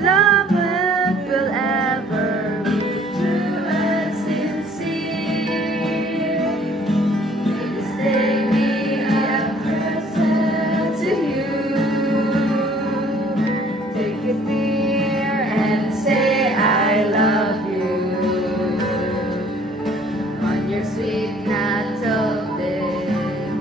love will ever be true and sincere. This day be a present to you. Take it dear and say I love you. On your sweet natal day,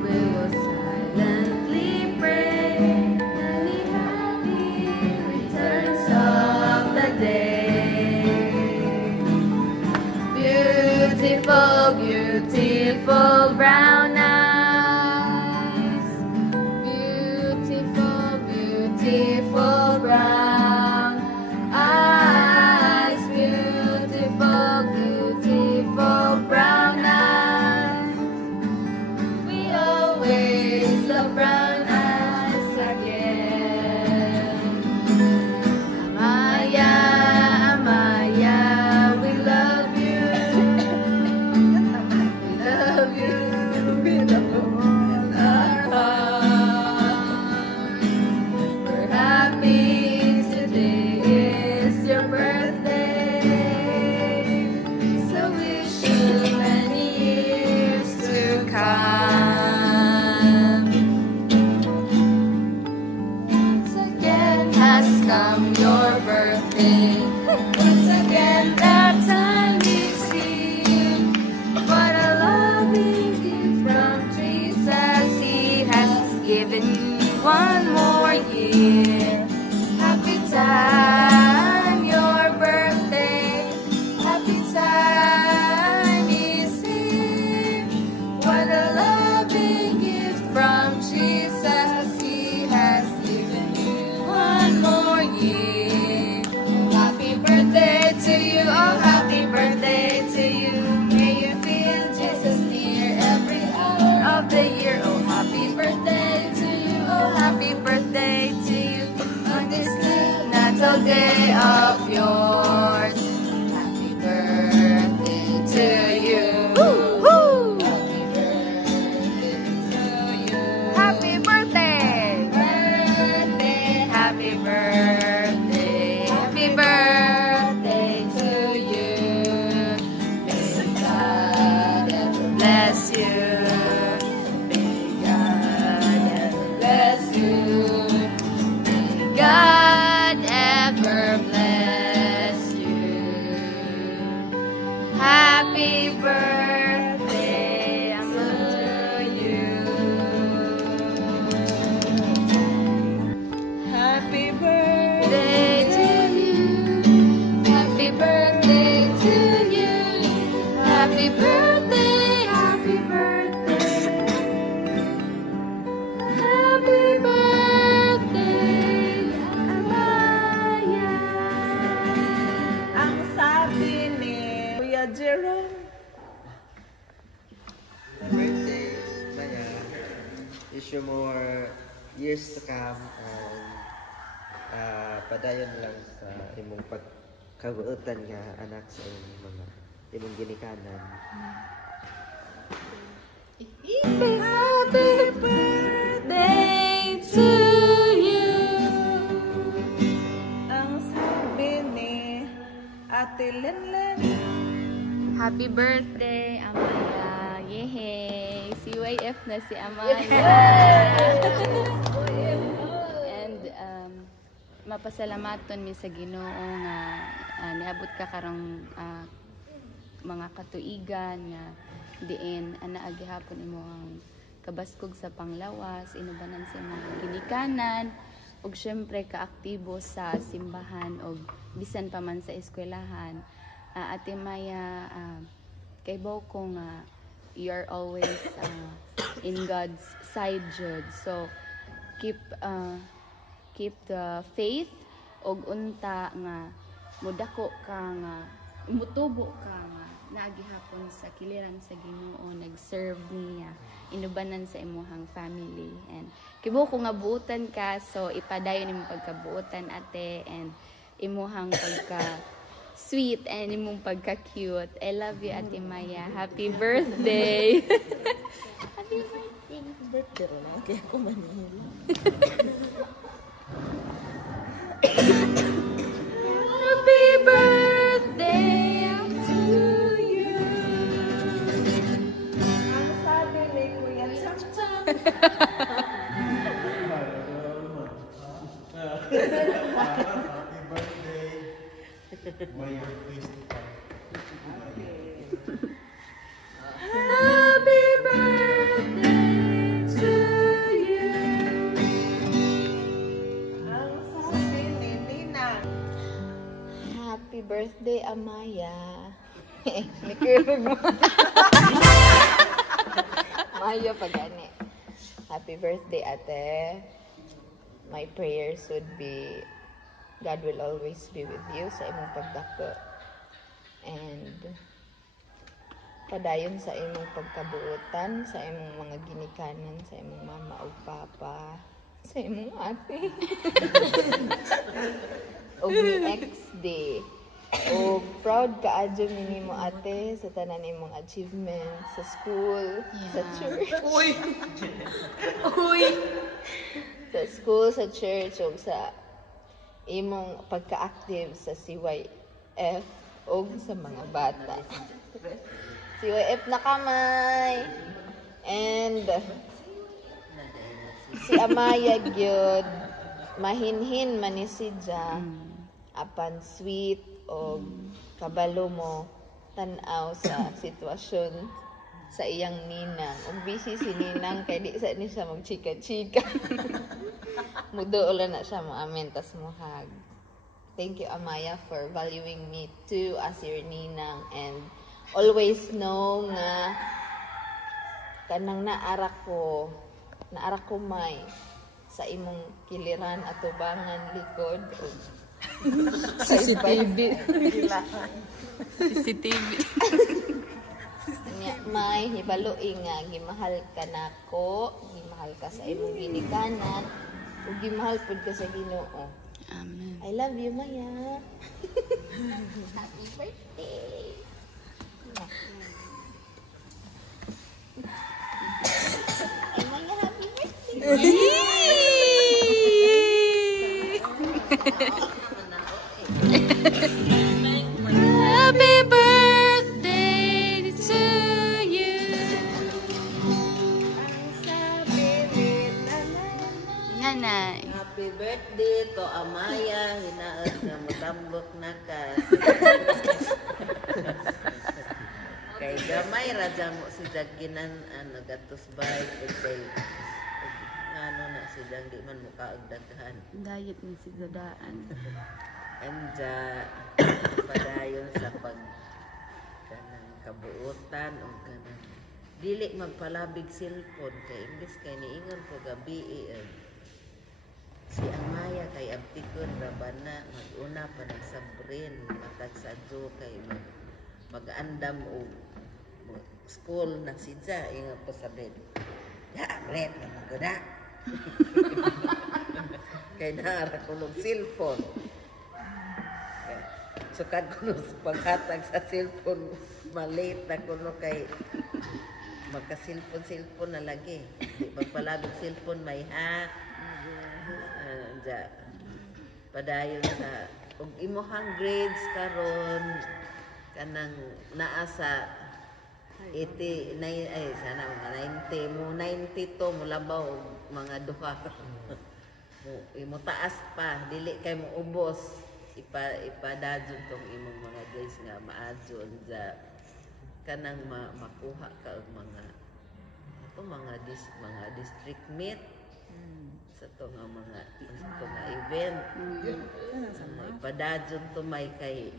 we will silently pray many happy returns of the day. Beautiful, beautiful brown eyes. Beautiful, beautiful brown eyes. Beautiful, beautiful brown eyes. We always love brown eyes again. Amaya, Amaya, we love you. We love you with all our heart. We're happy today is your birthday. So wish you many years to come. Once again has come your birthday. Once again that time we see. What a loving gift from Jesus. He has given you one more year. Happy time, your birthday. Happy time is here. What a loving gift from Jesus. He has given you one more year. Happy birthday to you. Oh, happy birthday to you. May you feel Jesus near every hour of the year. Oh, happy birthday to you. Oh, happy birthday to you. On this natal day of yours. Happy birthday to you. Happy birthday to you. Happy birthday. Happy birthday. Happy birthday to you. May God ever bless you. May God ever bless you. May God ever bless you. Happy birthday to you. Happy birthday to you. Happy birthday to you. Happy birthday, happy birthday. Happy birthday, Amaya. Ang sabi ni Kuya Jerome, Birthday, Maya. Wish you more years to come and padayon lang sa imong pagkabuotan nga anak sa imong ginikanan. Happy birthday to you. ang sabi ni Ate Lenlen, Happy birthday, Amaya. Yehey! CYF na si Amaya. And mapasalamaton mi sa Ginoo nga niabot ka karong mga katuigan nga diin ana agihapon imo ang kabaskog sa panglawas, inubanan sa imong ginikanan ug syempre kaaktibo sa simbahan ug bisan pa man sa eskwelahan. Ate Maya, kay ko nga you are always in God's side, Jude. So keep the faith og unta nga mudako ka nga mutubo ka nga naagihapon sa kiliran sa Ginoo, nag-serve niya inubanan sa imuhang family. And kibo ko nga buutan ka, so ipadayon imong pagkabuutan ate and imuhang pagka sweet and imong pagka-cute. I love you, Ate Maya. Happy birthday! Happy birthday! birthday rin na. Kaya ko Manila. Happy birthday to you. Ang sabi ni Ninang. Happy birthday, Amaya. Nakirig mo. Amaya pa gani. Happy birthday, ate. My prayers would be, God will always be with you sa imong pagdako. And padayon sa imong pagkabuotan, sa imong mga ginikanan, sa imong mama o papa, sa imong ate. O next day. O proud ka adyo nimo ate sa tanan imong achievements sa school, sa church. Uy! Sa school, sa church, o sa imong pagka-active sa CYF o sa mga bata. CYF na kamay! And si Amaya gyud mahinhin man ni sidya apan sweet o kabalo mo tan-aw sa sitwasyon sa iyang ninang. Ug busy si ninang kay di sa ni siya magchika-chika. Muduol na siya mo amen tas mo hug. Thank you Amaya for valuing me too as your ninang, and always know nga kanang naara ko may sa imong kiliran at tubangan likod o CCTV. May hibaloy nga gimahal ka nako, gimahal ka sa imong ginikanan, ug gimahal pud ka sa Ginoo. Amen. I love you, Maya. Happy birthday. Ay, Maya, happy birthday. Happy birthday to you. Ang sabi ni Nanay. Happy birthday to Amaya, hinaot nga magambok na ka. Kay gamay raja mo si Jaginan gatos bay kay ano na si Jang di man mo kaagdaghan. Diet ni si Dadaan. Anja padayon sa pag kanang kabuotan o kanang dili magpalabig cellphone kay imbes kay niingon ko gabi si Amaya kay abtikon rabana maguna pa ng sabrin matag sadyo kay mag-andam o school na sidya ingon ko sa bed ya red na maguna kay naara ko ng cellphone. Sukad ko nung paghatag sa cellphone, malate na ko nung kay magka-cellphone na lagi. Di magpalabig cellphone may hack. Padayon sa ug imuhang grades karon kanang naa sa 80 ay sana mga 90 mo 92 mo labaw mga duha. Imo taas pa dili kay mo ubos. Ipadadyon tong imong mga guys nga maadyon sa kanang makuha ka og mga district meet sa to nga event. Ipadadyon to may kay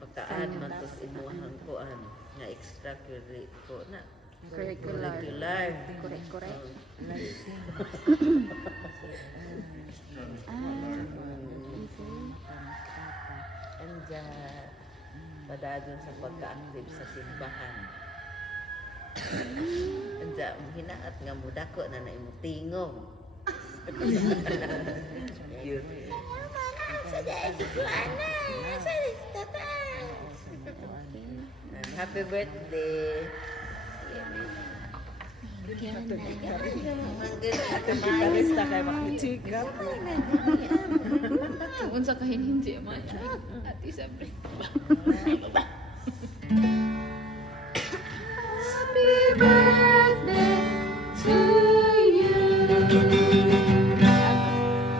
pagkaan man to imuhang kuan nga extracurricular curricular. Correct. Anja padadyon sa pagka-active sa simbahan. Anja hinaat nga mudako na imong tingog. Happy birthday. Gitarista kay makichika. Unsa ka hindi man. Ati sabre. Happy birthday to you.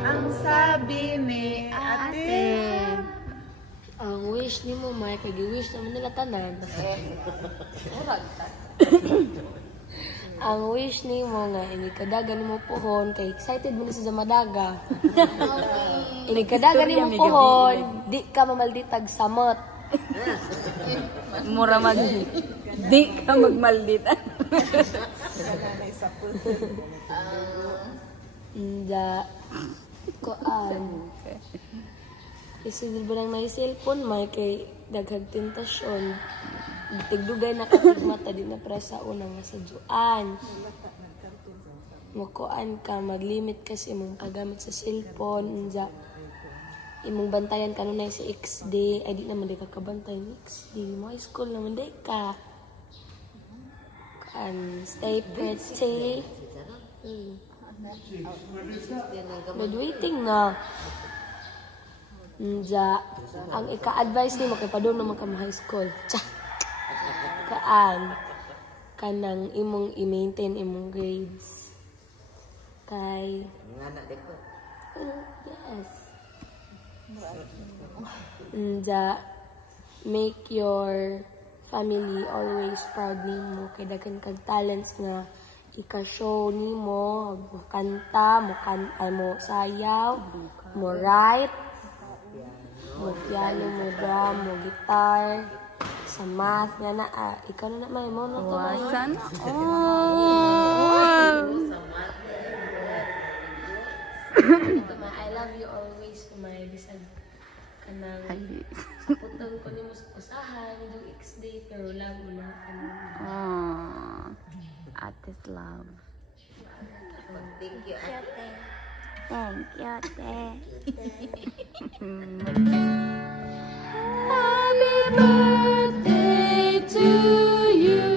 Ang sabi ni ate. Ang wish nimo may kay gi-wish naman nila tanan. Murag ta. Ang wish nimo nga ini kadagan mo pohon kay excited mo ni sa madaga. Ini kadagan mo pohon, di ka mamalditag samot. Mura mag di ka magmaldita. Kananay sa puso. Nda koan. Isunod ba nang may cellphone may kay daghang tentasyon. Tigdugay na katigmata di na para sa una nga sa Juan. Mukuan ka, maglimit ka sa imong paggamit sa cellphone. Nda imong bantayan kanunay si XD. Ay di naman di ka kabantay ni XD. Mo high school naman di ka. Stay pretty. Graduating na. Nja, ang ika-advise ni mo kay padung naman ka mo high school. Tsa. Kanang imong i-maintain imong grades. Kay Nga na dito. yes. Nja, make your family always proud nimo kay daghan kag talents nga ika-show nimo, mo kanta, mo sayaw, mo write, mo piano, mo drum, mo guitar, sa math nga na ikaw na may mo na to mayon. Wasan? I love you always my bisag kanang putol ko nimo sa usahan do XD pero love mo na kanang Ate's love. Thank you. Thank you, te. Happy birthday to you.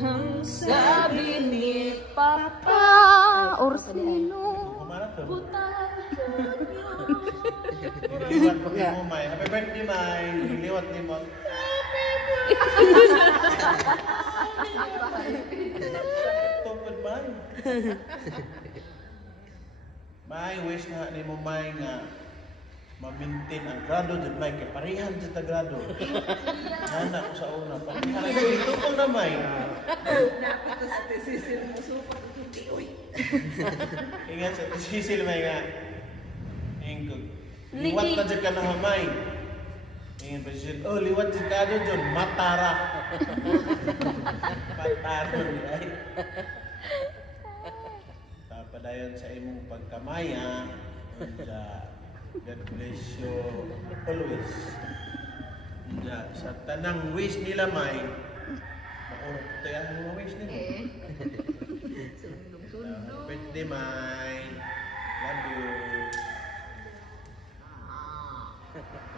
Ang sabi ni Papa Orsino. Liwat mo mo, May. Happy birthday, May. Liwat ni mo. Tungkol, May. May, wish na ni mo, May, nga ma-maintain ang grado dyan, May. Kaya parihan dyan ta grado. Nana ko sa una. Parihan dito ko na, May. Tapos ate Cecil mo super tuti. Uy. Ingat sa sisil, May, nga. Ingkog. Liwat na dyan ka na, May. Ingin pa siya, oh, liwat dyan ka dyan, matara. Matara ay. Tapadayon sa imong pagkamaya, God bless you always. Sa tanang wish nila, May, maurot tayo ang mga wish nila. Birthday, May. Love you.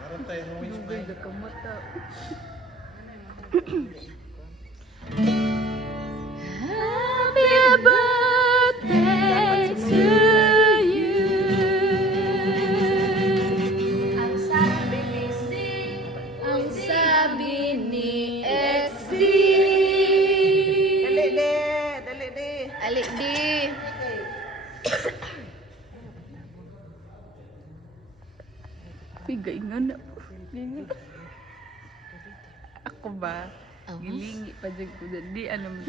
Maurot tayo ang wish, May. Happy birthday to you. Ang sabi ni XD. Ang sabi ni XD. Dali di. Dali di. Alik di. Bigay nga na. Ako ba? Gilingi pa dyan ko dyan. Di alam mo.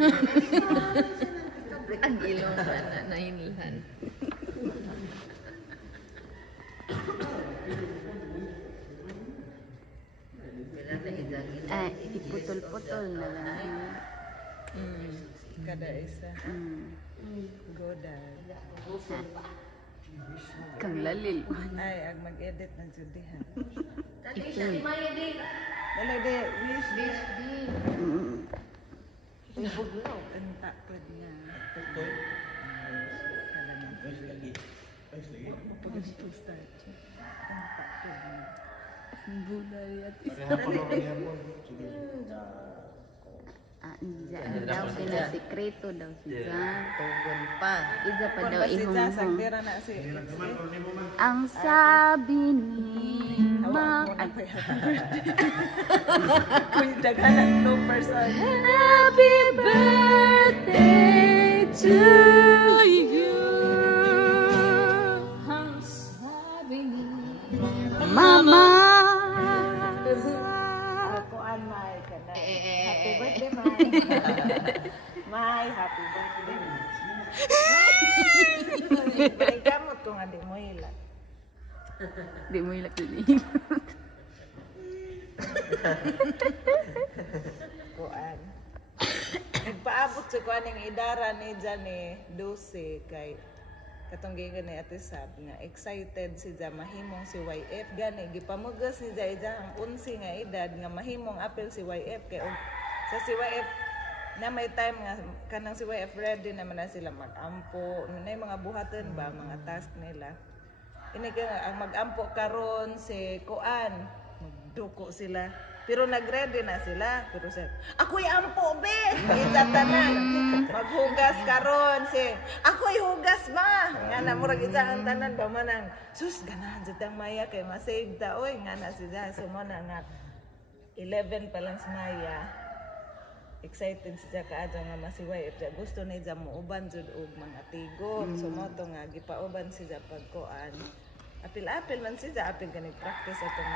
Ang ilong na nainilhan. Wala na idangin. Ay, iputol-putol na lang. Kada isa. Goda. Kang lalil. Ay, ag mag-edit ng Judihan. Ipin. Dali di. Wish. Wish di. Enta po niya. Start. Enta po niya. Bulay at Pareha pa lang niya mo. Sige. Diyan daw pinasikreto daw siya. Tugon pa. Isa pa Kung daw ba si Jazz, ihunghong. agdira na si Ang sabi ni Hawak Mang... mo na pa yung Uy, daghanan no person. Happy birthday to you. Ang sabi Manigamot ko nga di mo hila. Di mo ilak din. Kuan. Nagpaabot sa kuan ng idara ni Jani 12 kay katong gikan ni Ate Sab nga excited si Ja mahimong si YF gani gipamugas ni Ja ang 11 nga edad nga mahimong apel si YF kay sa si YF na may time nga kanang si YF ready naman na sila mag-ampo na mga buhaton ba mga task nila ini ang mag-ampo karon si kuan magduko sila pero nag-ready na sila pero siya ako'y ampo be isa tanan maghugas karon si ako'y hugas ba nga na murag isa ang tanan ba manang sus ganahan jud ang Maya kay ma-save ta oy nga na siya so mo na nga 11 pa lang si Maya excited siya kaadto nga masiway if gusto ni siya muuban jud og mga tigom so mo to nga gipauban siya pagkuan apil-apil man siya apil gani practice atong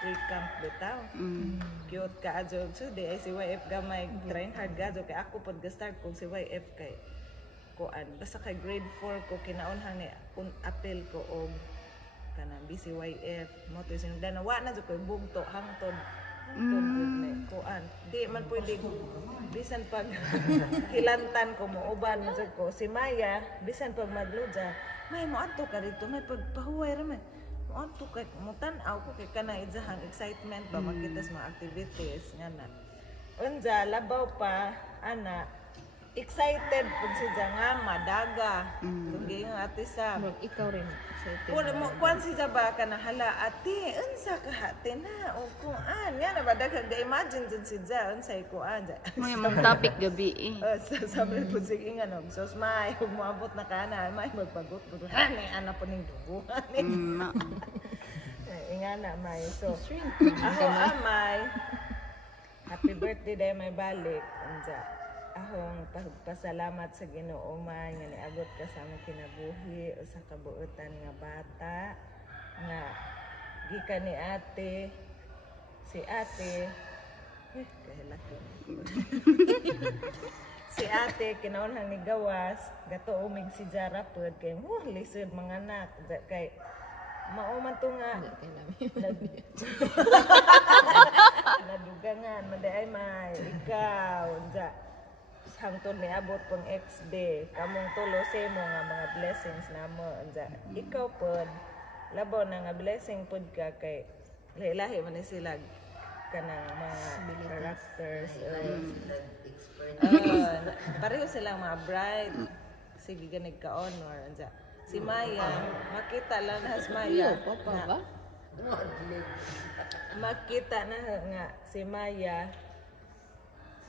camp bitaw. Cute ka adto so di ay si YF gamay train hard gadto kay ako pud ga-start kog si YF kay kuan basta kay grade 4 ko kinaunhang ni apil ko og kanang BCYF mo to sinugdan wa na jud koy bugto hangtod kuan di man pwede bisan pag hilantan ko mo uban mo ko si Maya bisan pag magluja may mo adto ka dito may pagpahuway ra man mo adto kay mo tan-aw ko kay kana idzahang excitement ba makita sa mga activities nga na unja labaw pa ana excited pud siya nga madaga dugi nga Ate Sab Ikaw rin. Kung mo kuan siya ba ka na hala ate unsa ka hati na o kuan nga na ba daghang ga-imagine jud siya unsay kuan May mong topic gabi eh. sabi po sige nga no sos may ug moabot na kana may magpagot pud ani ana po ning duguhan ingana may so ako amay happy birthday day may balik unsa ahong pasalamat sa Ginoo man nga niabot ka sa among kinabuhi o sa kabuotan nga bata nga gikan ni ate si ate kahilaki si ate kinaunhang ni gawas gatuomig si Jara pud kay lisod mga anak kay mauman to nga nadugangan maday may ikaw unsa hangtod ni abot pang XD kamong tulo sa mo nga mga blessings namo unsa ikaw pod labaw na nga blessing pod ka kay lahi man ni sila kanang mga characters pareho silang mga bright sige ganig ka honor unsa si Maya makita lang na si Maya ba makita na nga si Maya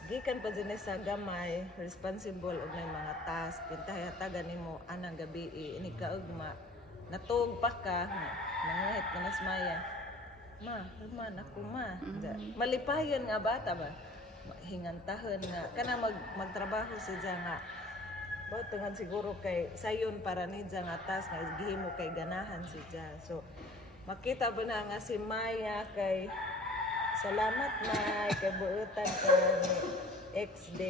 gikan pa din sa gamay responsible og may mga task kintahatagan nimo anang gabi ini ka ugma natug pa ka nangahit na nas Maya man ako malipayon nga bata ba hingantahon nga kana magtrabaho siya nga tungod siguro kay sayon para ni nga task nga gihimo kay ganahan siya so makita ba na nga si Maya kay salamat na kay buutan ka ni XD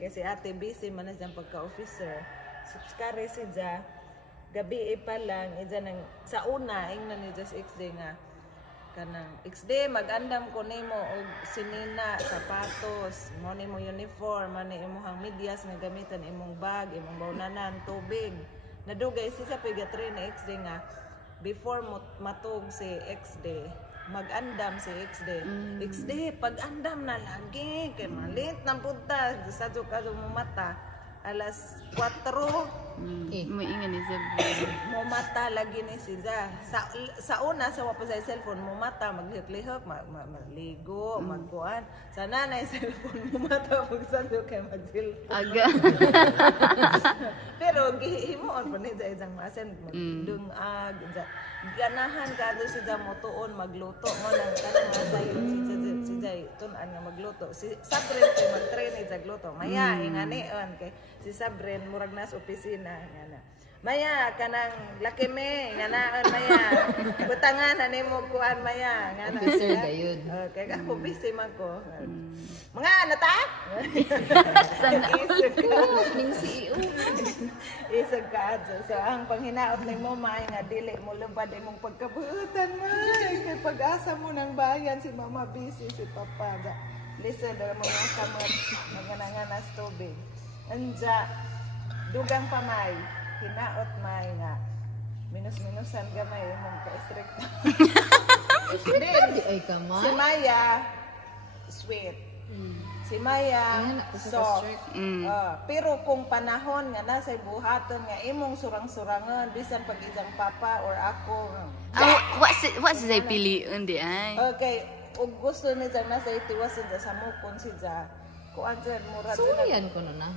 kasi ate busy man na siyang pagka-officer subskare siya gabi pa lang ija nang sa una ingnan ni just XD nga kanang XD mag-andam ko nimo og sinina sapatos mo nimo uniform man imong medyas nga gamitan imong bag imong bawnanan tubig nadugay siya piga-train ni XD nga before matug si XD mag-andam si XD. XD, pag-andam na lagi. Kaya malit ng punta. Sadyo ka mo mata. Alas 4. May ingan ni Zeb. Mo mata lagi ni siya. Sa una, sa wapa sa cellphone, mo mata, maglihok-lihok, maligo, magkuhan. Sa nanay, cellphone, mo mata, magsadyo kayo mag-cellphone. Aga. Pero, himuon po niya isang masen, magdungag, ganahan ka doon siya mo tuon magluto mo lang kanang masayon si Jay tunan nga magluto si Sabren kay mag-train sa gluto maya ingani on kay si Sabren murag nas opisina nga na Maya, kanang laki me, nga naan Maya. Butangan, nimo kuan Maya. Nga na. Officer gayud. Kaya ako busy man ko. Mga ano ta? Sana Ning CEO. Isag ka. So, ang panghinaot ni mo, May, nga dili mo lubad imong pagkabuutan, May. Kay pag-asa mo ng bayan, si Mama busy, si Papa. Listen, mga kamot, mga tubig. Anja, dugang pa, May. Hinaot, May, nga. Minus-minusan ka, May, imong ka-strict. Ay kama. Si Maya, sweet. Si Maya, soft. Pero kung panahon nga nasa buhaton nga imong surang-surangan bisan pag isang papa or ako. What's the piliun di ay? Okay, ug gusto ni sa nasa itiwasan sa mukon si ja. Kuan dyan, murag Surian ko na.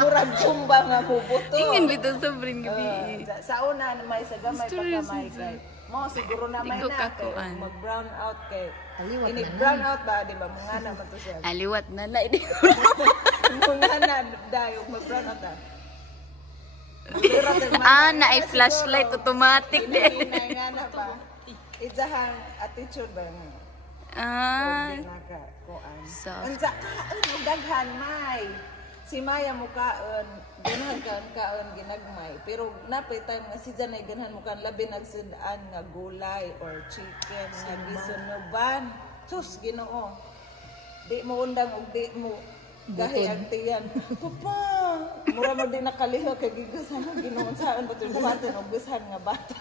murag chumba nga bubuto. Ingin bito sobrang gabi. Sa una may sa gamay pagkamay kay mo siguro na may Tigo na kay kakuan. mag brown out kay Aliwat ini na na. brown out ba di ba mga na man to siya. Aliwat na na. Mga na dayo mag brown out ah. Na ay flashlight automatic di. Pinay nga na ba? Ijahang attitude ba nga? Naka kuan. So, Unsa kaon daghan May. Si Maya mo kaon, ganahan kaon ginagmay. Pero napay time nga si Janay ganahan mo kan labi nagsudaan nga gulay or chicken nga gisunuban. Sus Ginoo. Di mo undang og di mo gahi ang tiyan. Papa, mura mo din nakaliho kay gigasan mo Ginoo saan ba buhaton og gusan nga bata.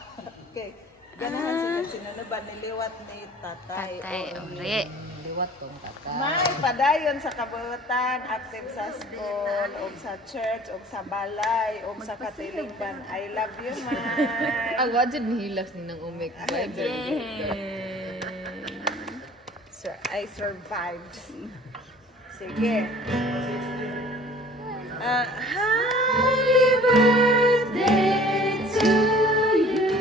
Okay. Ganahan sila sinunuban niliwat ni tatay. ore. Liwat tong tata. May padayon sa kabuotan, active sa school, o sa church, o sa balay, o sa katilingban. I love you, May. Agwa jud nihilas ni nang umek. Sir, I survived. Sige. Happy birthday to you.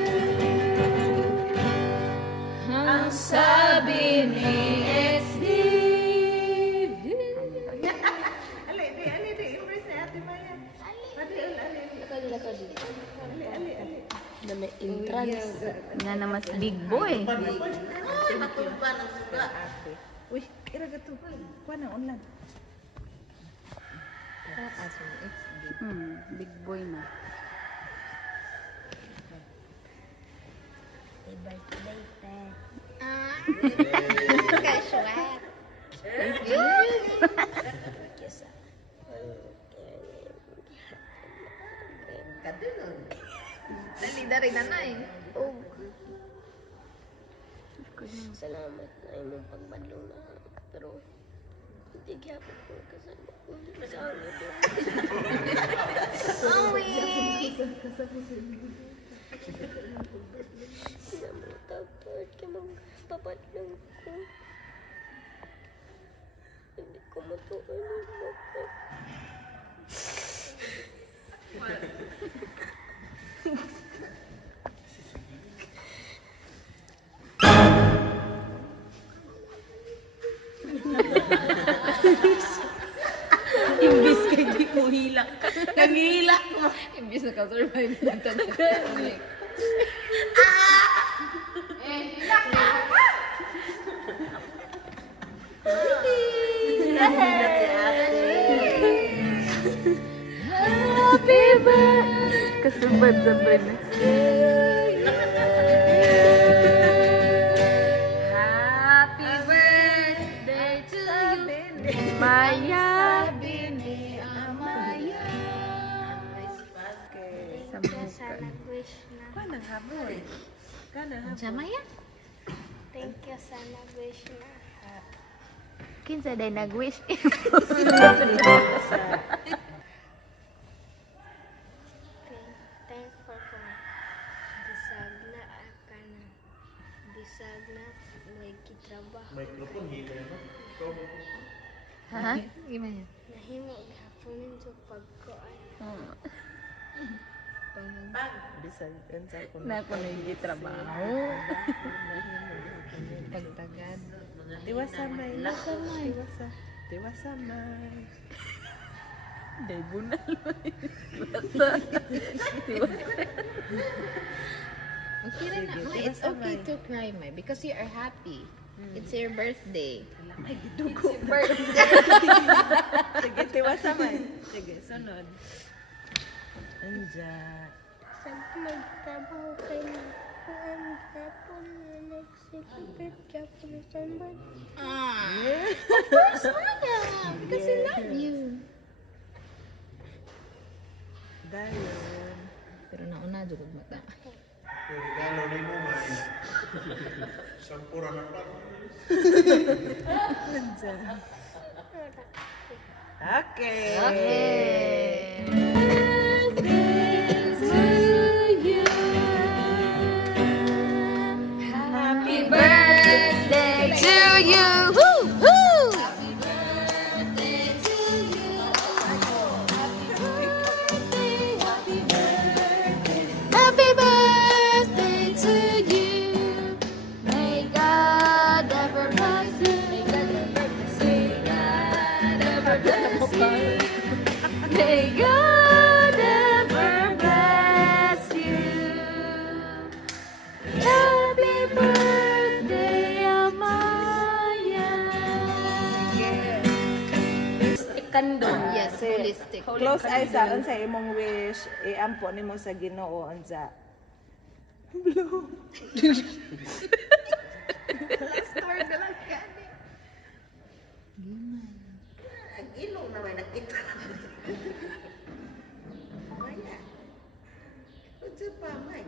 Ang sabi ni XD. Ali, embrace na ate Maya. Ali. Na may entrance. Nga na mas big boy. Uy, iraga to. Kuha na, online. Big boy na. Dali dari nanay. Salamat na imong pagbadlong na. Pero hindi gyapon ko kasama. Tapos ka magpapadlong ko. Hindi ko matuon mo. Imbis kay di mo hilak. Naghihilak mo. Imbis na ka-survive na talaga. Happy birthday. Kasubad sa brand. Happy birthday to you, Maya. Kanang habol. Sama ya? Thank you sa nag-wish na. Kinsa day nag-wish. Thankful ko na. Bisag na ka na. Bisag na may kitrabaho. Microphone hila no? Ha? Gimana? Nahimo gapunin sa pagkuan. Bisag unsa ko Na ko na trabaho. Pagtagad. Tiwasa May. Tiwasa May. Okay na na. May, it's okay to cry, May, because you are happy. It's your birthday. Sige, tiwasa man. Sige, sunod. Anja. Magtrabaho kayo ang hapon na nag-celebrate ka for December. Of course, Maya, because I love you. Dayon. Pero nauna, dugog mata. Regalo ni mo, May. Sampura na pa. Anja. Okay. Happy birthday to you. Woo, woo. Happy birthday to you. Happy birthday to you. May God ever bless you. May God ever bless you. May God ever bless you. Happy birthday, Amaya. Ikando. Yes, holistic. Close eyes sa unsa imong wish, iampo nimo sa Ginoo unsa. Ang ilong na may nakita. Maya. Unsa pa, May?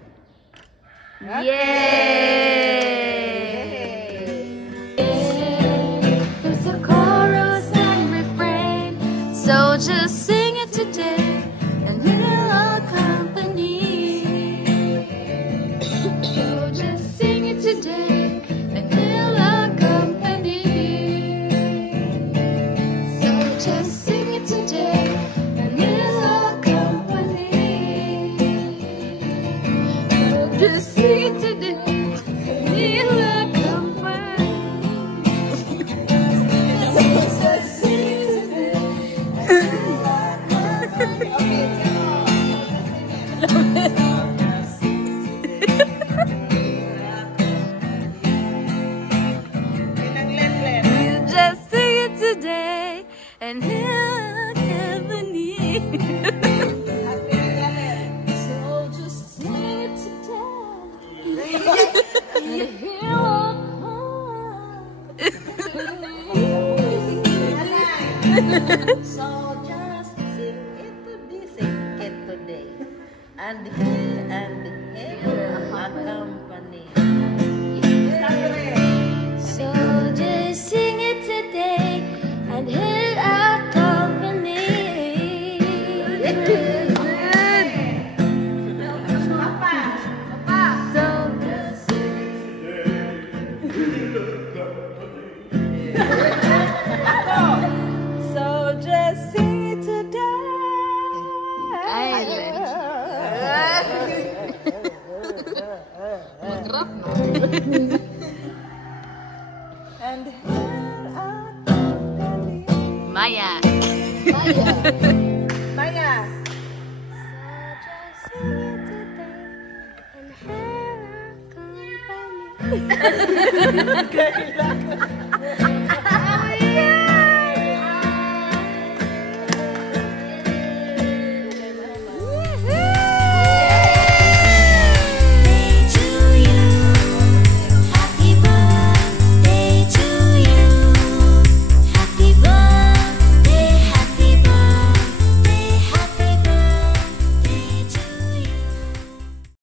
There's a chorus and refrain, so just sing it today, and we'll accompany. So just sing it today, and we'll accompany. So just sing it today, and we'll accompany. So just sing it today, and we'll accompany. We'll just sing it today and he'll accompany. So just sing it today and he'll accompany. So just sing it today, sing it today. And he accompany. So just sing it today and he'll accompany. So just So just sing it today. And Maya. Maya. And her company.